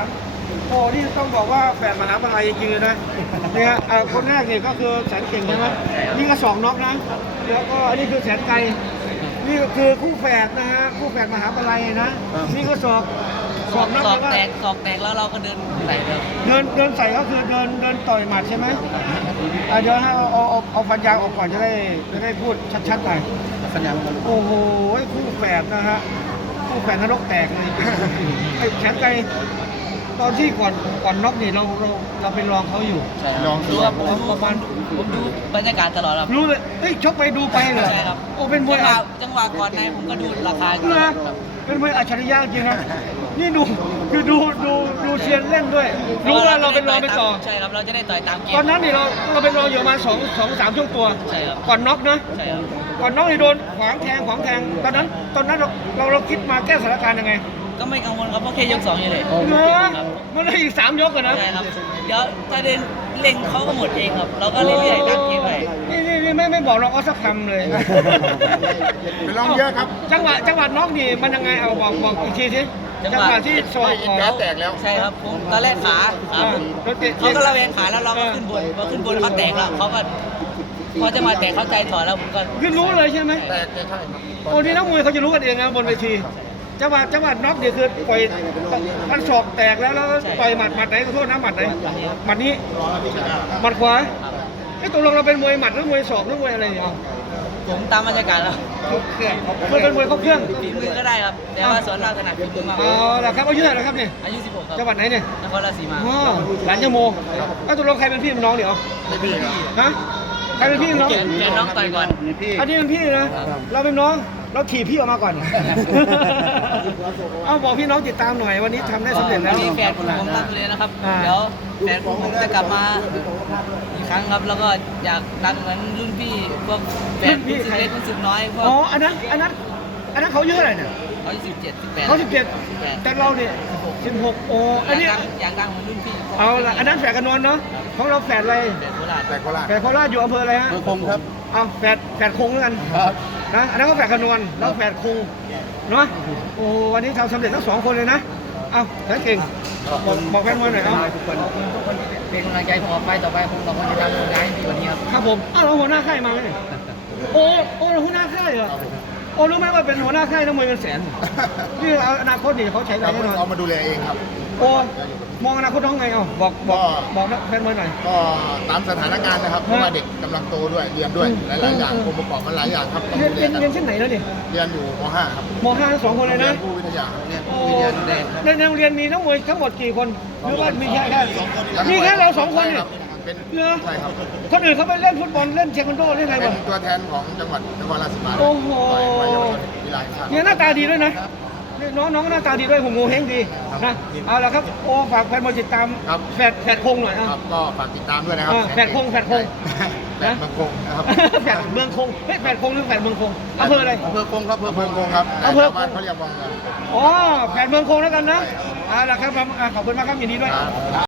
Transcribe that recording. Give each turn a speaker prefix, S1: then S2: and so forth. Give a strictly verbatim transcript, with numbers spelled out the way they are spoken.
S1: ามโอ้นี่ต้องบอกว่าแฝดมหาวิทยาลัยจริงๆเลยนะเนี่ยเอ่อคนแรกนี่ก็คือแสนเก่งใช่ไหมนี่ก็สองน็อกนะแล้วก็อันนี้คือแสนไกลนี่ก็คือคู่แฝดนะฮะคู่แฝดมหาวิทยาลัยนะนี่ก็สอบสอบนัก
S2: สอบ
S1: เลยว่า
S2: แตกสอบแตกแล้วเราก็เดินใส่เลย
S1: เดินเดินใส่ก็คือเดินเดินต่อยหมัดใช่ไหมอ่ะเดี๋ยวให้เอาเอาเอาเอาฟันยางออกก่อนจะได้จะได้พูดชัดๆหน่อย
S3: สัญญาณมัน
S1: โอ้โหคู่แฝดนะฮะคู่แฝดนรกแตกเลยไอ้แขนไกลตอนที่ก่อนก่อนน็อกนี่เราเราเราเป็นรองเขาอยู่
S2: ใช่ค
S3: ล
S2: รั
S3: อง
S2: บ
S3: ดู
S2: ดู
S3: ค
S2: ว่า
S3: รับ
S2: ผมดู
S1: ประมาณ
S2: ผมดูบรรยากาศตลอดครับ
S1: รู้เลยเฮ้ยชกไปดูไปเหรอ
S2: ใช่ครับ
S1: โอ้เป็นมวย
S2: จังห
S1: อ่ะ
S2: วะจังหวะก่อนในผมก็ดูราคาอยู่
S1: เน
S2: ค
S1: อะ
S2: รับ
S1: เป็นมวยอัจฉริยะจริงนะนี่ดูคือดูดูดูเชียนเล่นด้วย รู้ว่าเราเป็นรองไปต่อ
S2: ใช่ครับเราจะได้ต่อยตามเกม
S1: ตอนนั้นนี่เราเราเป็นรองอยู่ประมาณสองสองสามช่วงตัว
S2: ใช่ครับ
S1: ก่อนน็อกนะ
S2: ใช่ครับ
S1: ก่อนน็อกนี่โดนขวางแทงขวางแทงตอนนั้นตอนนั้นเราเราเราคิดมาแก้สถานการณ์ยังไง
S2: ก็ไม่กังวลครับเพราะแค่ยกสองอยู่เลย
S1: เนอะมันได้อีกสามยกกันนะ
S2: ใช่ครับเดี๋ยวถ้าเดินเล็งเขาก็หมดเองครับ เราก็เรื่อยๆตามเกมไป
S1: นี่นี่นี่ไม่ไม่บอกเราเอาสักคำเลย
S3: เป็นลองเยอะครับ
S1: จังหวะจังหวะน็อกนี่มันยังไงเอาบอกบอกอีกทีสิจังหวะที่สอกออก
S3: แล้วแตกแล้ว
S2: ใช่ครับผมตอนแรกขาขาผม
S1: แล้วตะ
S2: เขาก็ระเวงขาแล้วเราก็ขึ้นบนพอขึ้นบนเขาแตกแล้วเขาก็พอจะมาแตกเข้าใจถอดแล้วผมก็
S1: คือรู้เลยใช่ไหม
S3: แตกใช่ครับ
S1: โอ้นี่นักมวยเขาจะรู้กันเองนะบนเวทีจังหวะจังหวะน็อกเนี่ยคือปล่อยมันศอกแตกแล้วแล้วต่อยหมัดหมัดไหนขอโทษนะหมัดไหนหมัดนี้หมัดขวาไอ้ยตกลงเราเป็นมวยหมัดหรือมวยศอกหรือมวยอะไรเนี่ย
S2: ผมตามบรรยากาศแล้ว
S1: เคยเป็นมวยครบเครื่อง
S2: ฝีมือก็ได้ครับ แต่ว่าส่วนมากถนัดฝีมือมากก
S1: อ๋อ
S2: ว่า
S1: แล้วครับอายุเท่าไหร่แล้วครับเนี่ย
S2: อายุสิบหกครับ
S1: จังหวัดไหนเนี่ย
S2: นครราชสีมา
S1: อ๋อหลานยะโมถ้าตกลงใครเป็นพี่เป็นน้องเดี๋ยว
S3: ไม่พี่ครับ
S1: ฮะใครเป็นพี่เป็นน้อง
S2: แกนแกนน้องต่อยก่อน
S3: พี่
S1: อันนี้เป็นพี่นะ เราเป็นน้อง เราขี่พี่ออกมาก่อน เอาบอกพี่น้องติดตามหน่อย วันนี้ทำได้สำเร็จแล้ว
S2: มีแฟนผมผมตั้งเลยนะครับ
S1: อ่า
S2: เดี๋ยวแฟนผมจะกลับมาอีกครั้งครับ แล้วก็อยากดังเหมือนรุ่นพี่พวกแฟนคุณสึกเล็กคุณสึกน้อยพวก
S1: อ๋อ อันนั้น อันนั้น อันนั้นเขาอายุเท่าไหร่เนี่ย
S2: เขาสิบเจ็ดสิบแปด
S1: เขาสิบเจ็ดแต่เราเนี่ยสิบหกโอ้ อันนี้
S2: อยากดังอยากดังเหมือนรุ่นพี่
S1: เอาละอันนั้นแฝดกันนวลเนาะ ของเราแฝดอะไร
S2: แฟนโคราช
S3: แตกโคราช
S1: แฝดโคราชอยู่อำเภออะไรฮะ
S3: มือคมครับ
S1: เอาแฝดแฝดคงแล้วกัน
S3: ครับ
S1: นะอันนั้นก็แฝดขนวนแล้วแฝดคงเนาะโอ้วันนี้ทำสำเร็จทั้งสองคนเลยนะเอาแฝดเก่งบอกบอกแฟนมวยหน่อยเอา
S2: ทุกคนเป็นกำลังใจผมออกไปต่อไปผมต้องจะทำผลงานให้ดีกว่านี้ครับ
S1: ครับผมอ้าวเราหัวหน้าค่ายมาไหมเนี่ยโอ้โอ้เราหัวหน้าค่ายเหรอโอ้รู้ไหมว่าเป็นหัวหน้าค่ายนักมวยเป็นแสนนี่เอาอนาคตนี่เขาใช้อะไร
S3: เรา
S1: แน่นอน
S3: เอามาดูแลเองครับ
S1: โอ้มองอนาคตน้องไงเอาบอกบอก
S3: ก็
S1: บอกแฟนมวยหน่อย
S3: ก็ตามสถานการณ์นะครับเพราะว่าเด็กกำลังโตด้วยเรียนด้วย
S1: อืม
S3: หลายๆอย่างองค์ประกอบมันหลายอย่างครับต้อง
S1: เรียน
S3: ดูแล
S1: เรียน
S3: กัน
S1: เรียนชั้นไหนแล้วเนี่ย
S3: เรียนอยู่ม .ห้า ครับ
S1: มห้าทั้งสองคนเลย
S3: เรีย
S1: นะ
S3: นผู้วิทยาครับเรียน
S1: โอ้
S3: ผู้วิทยาแดง
S1: ในในโรงเรียนมีนักมวยทั้งหมดกี่คนหรือว่ามีแค่แค่
S3: สองคน
S1: มีแค่เราสองคน
S3: ใช่
S1: เนี่
S3: รั
S1: ย
S3: บเป็น
S1: เหรอ
S3: ใช่ครับ
S1: คนอื่นเขาไปเล่นฟุตบอลเล่นเทควันโดเล่นอะไร
S3: เป็
S1: บ้าน ง
S3: ตัวแทนของจังหวัดนครราชสีมา
S1: โอ้โห
S3: ต่อยวัยเยาวชนกีฬาแห่งชาติ
S1: เนี่ยหน้าตาดีด้วยนะน้องน้องหน้าตาดีด้วยผมโงเฮงดีนะเอาละครับโอ้ฝากแฟนบอลติดตาม
S3: ครับ
S1: แฝดแฝดคงหน่อยอ่ะ
S3: ครับก็ฝากติดตามด้วยนะครับ
S1: อ่าแฝดคงแฝดคง
S3: แฝดเมืองคงนะครับ
S1: แฝดเมืองคงเฮ้ยแฝดคงหรือแฝดเมืองคงอำเภออะไร
S3: อำเภอคงครับอำเภอคงครับ
S1: อำเภอคง
S3: บ้านเขาเรียกวังกัน
S1: อ๋อแฝดเมืองคงแล้วกันนะเอาละครับผมอ่ะขอบคุณมากครับยินดีด้วย
S3: ครับ